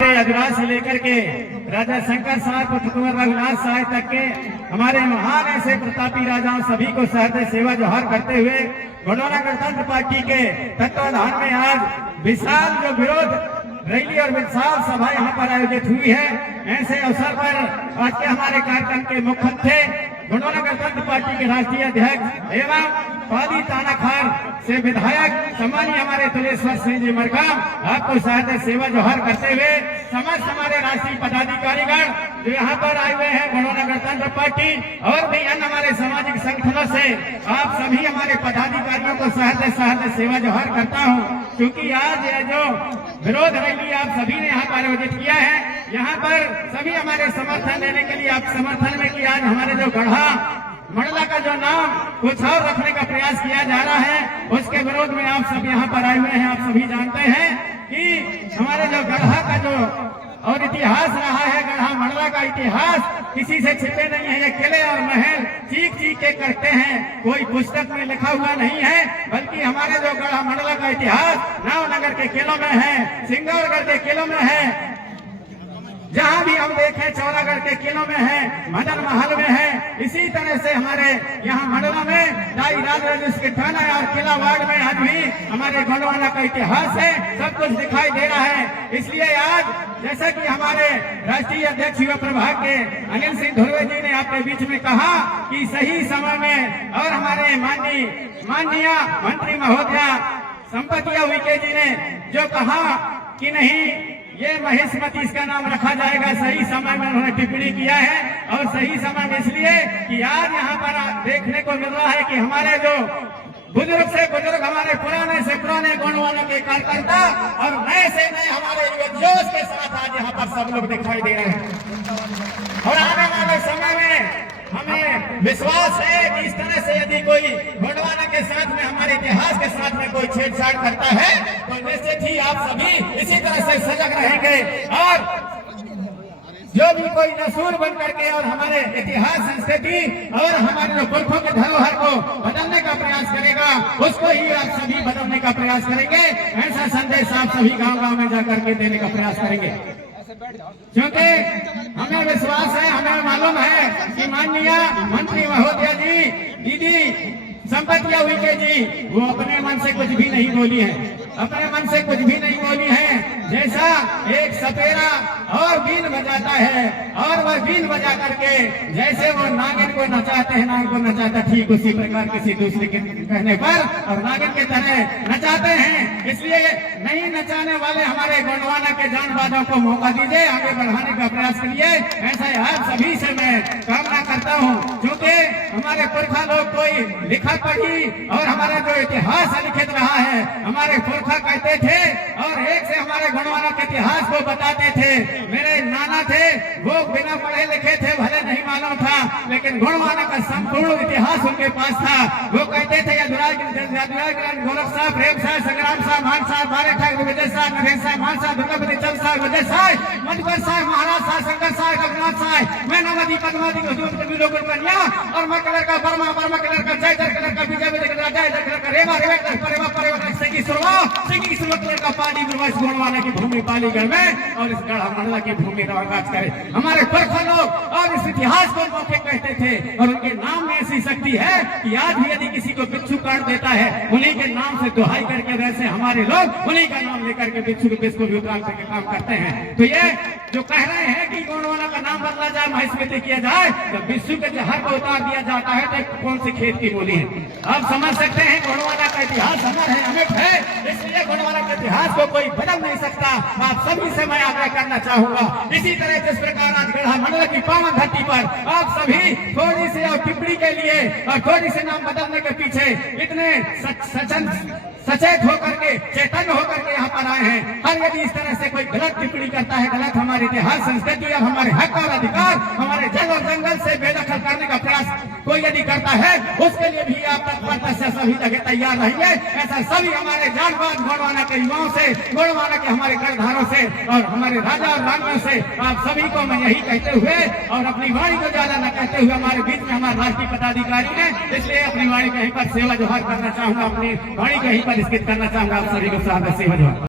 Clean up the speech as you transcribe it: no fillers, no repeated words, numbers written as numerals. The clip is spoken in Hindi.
अधिराज से लेकर के राजा शंकर साहब कुंवर रघुनाथ साहब तक के हमारे महान ऐसे प्रतापी राजाओं सभी को सहृदय सेवा जोहार करते हुए गोंडवाना गणतंत्र पार्टी के तत्वाधान में आज विशाल जो विरोध रैली और विशाल सभा यहाँ पर आयोजित हुई है। ऐसे अवसर पर आज के हमारे कार्यक्रम के मुख्य थे गोंडवाना गणतंत्र पार्टी के राष्ट्रीय अध्यक्ष एवं पाली तानाखार से विधायक सम्मानीय हमारे तुलेश्वर सिंह जी मरकाम, आपको सहृदय सेवा जोहार करते हुए समस्त हमारे राष्ट्रीय पदाधिकारीगण जो यहाँ पर आए हुए हैं गोंडवाना गणतंत्र पार्टी और भी अन्य हमारे सामाजिक संगठनों से आप सभी हमारे पदाधिकारियों को सहृदय सेवा जोहार करता हूँ, क्योंकि आज ये जो विरोध रैली आप सभी ने यहाँ पर आयोजित किया है, यहाँ पर सभी हमारे समर्थन देने के लिए आप समर्थन में कि आज हमारे जो गढ़ा मंडला का जो नाम कुछ और रखने का प्रयास किया जा रहा है, उसके विरोध में आप सब यहाँ पर आए हुए हैं। आप सभी जानते हैं कि हमारे जो गढ़ा का जो और इतिहास रहा है, गढ़ा मंडला का इतिहास किसी से छिपे नहीं है। ये किले और महल चीख चीख के करते हैं, कोई पुस्तक में लिखा हुआ नहीं है, बल्कि हमारे जो गढ़ा मंडला का इतिहास नावनगर के किलों में है, सिंगौरगढ़ के किलों में है, जहाँ भी हम देखें चौरागढ़ के किलों में है, मदन महल में है। इसी तरह से हमारे यहाँ मंडला में दाई राज के थाना और किला वार्ड में आज भी हमारे गोंडवाना का इतिहास है, सब कुछ दिखाई दे रहा है। इसलिए आज जैसा कि हमारे राष्ट्रीय अध्यक्ष युवा प्रभाग के अनिल सिंह धुर्वे जी ने आपके बीच में कहा कि सही समय में और हमारे माननीय मंत्री महोदया संपतिया उइके जी ने जो कहा कि नहीं ये महेशमती इसका नाम रखा जाएगा, सही समय में उन्होंने टिप्पणी किया है। और सही समय में इसलिए कि आज यहाँ पर देखने को मिल रहा है कि हमारे जो बुजुर्ग से बुजुर्ग हमारे पुराने से पुराने गोंडवाना के कार्यकर्ता और नए से नए हमारे जोश के साथ आज यहाँ पर सब लोग दिखाई दे रहे हैं। और आने वाले समय में हमें विश्वास है कि इस तरह से यदि कोई गोंडवाना के साथ में हमारे इतिहास के साथ में कोई छेड़छाड़ करता है तो निश्चित ही आप सभी इसी तरह से सजग रहेंगे और जो भी कोई नसूर बन करके और हमारे इतिहास संस्कृति और हमारे जो पुरखों के धरोहर को बदलने का प्रयास करेगा, उसको ही आप सभी बदलने का प्रयास करेंगे। ऐसा संदेश आप सभी गांव-गांव में जाकर के देने का प्रयास करेंगे, क्योंकि हमें विश्वास है, हमें मालूम है कि माननीय मंत्री महोदया जी, दीदी संपतिया उइके जी, वो अपने मन से कुछ भी नहीं बोली है, अपने मन से कुछ भी नहीं बोली है। जैसा एक सपेरा और बीन बजाता है और वह बीन बजा करके जैसे वो नागिन को नचाते हैं, नागिन को नचाता, ठीक उसी प्रकार किसी दूसरे के कहने पर और नागिन की तरह नचाते हैं। इसलिए नहीं नचाने वाले हमारे गोंडवाना के जानबाजों को मौका दीजिए, आगे बढ़ाने का प्रयास करिए। ऐसा आप सभी से मैं कामना करता हूँ, क्योंकि हमारे पुरखा लोग कोई लिखा पढ़ी और हमारा जो इतिहास लिखित रहा है, हमारे पुरखा कहते थे और एक से हमारे गोंडवाना के इतिहास को बताते थे। मेरे नाना थे, वो बिना पढ़े लिखे थे, भले नहीं मालूम था, लेकिन गोंडवाना का संपूर्ण इतिहास उनके पास था। वो कहते थे गोरख साहब, प्रेम साहब, संग्राम साहब, मान साहब, बारे ठाकुर, विजय साहब, नरेश साहब, मान साहब, दुर्गापति चंद साहब, विजय साहब, मधुकर साहब, महाराज साहब, शंकर साहब, रघुनाथ साहब, मैं नवदी पद्मावती कन्या और मैं कलर का बर्मा कलर का जय कलर का विजय कलर का जय कलर का रेवा की शुरुआत कलर का पाली गोंडवाना की भूमि पालीगढ़ में और इस गढ़ा मंडला की भूमि राज करे। हमारे पुरखा लोग और इस इतिहास को मौके कहते थे और उनके नाम में ऐसी शक्ति है कि आज भी यदि किसी को बिच्छू काट देता है, उन्हीं के नाम से दुहाई करके वैसे हमारे लोग उन्हीं का नाम लेकर के बिच्छू के को भी उतार करके काम करते हैं। तो ये जो कह रहे हैं कि गोंडवाना का नाम बदला जाए, महेशमती किया जाए, तो बिच्छू के जहर को उतार दिया जाता है, तो कौन सी खेत की बोली है। आप समझ सकते हैं गोंडवाना का इतिहास अमर है, अमिट है, इसलिए गोंडवाना के इतिहास को कोई बदल नहीं सकता। आप सभी से मैं आग्रह करना चाहूंगा, इसी तरह जिस प्रकार आज गढ़ा मंडला की पावन धरती पर आप सभी थोड़ी सी और टिप्पणी के लिए और थोड़ी सी नाम बदलने के पीछे इतने सचेत होकर के, चैतन्य होकर के यहाँ पर आए हैं। हर यदि इस तरह से कोई गलत टिप्पणी करता है, गलत हमारे इतिहास संस्कृति और हमारे हक और अधिकार, हमारे जल और जंगल से बेदखल करने का प्रयास कोई यदि करता है, उसके लिए भी आप तत्परता से सभी जगह तैयार रहेंगे। ऐसा सभी हमारे जानबाज गोंडवाना के युवाओं से, गोंडवाना के हमारे करधारों से और हमारे राजा और रानियों से आप सभी को मैं यही कहते हुए और अपनी वाणी को ज्यादा न कहते हुए हमारे बीच में हमारे राष्ट्रीय पदाधिकारी है, इसलिए अपनी वाणी कहीं पर सेवा जोहार करना चाहूंगा, अपनी वाणी कहीं पर स्कित करना चाहूंगा। आप सभी को सादर सेवा जोहार।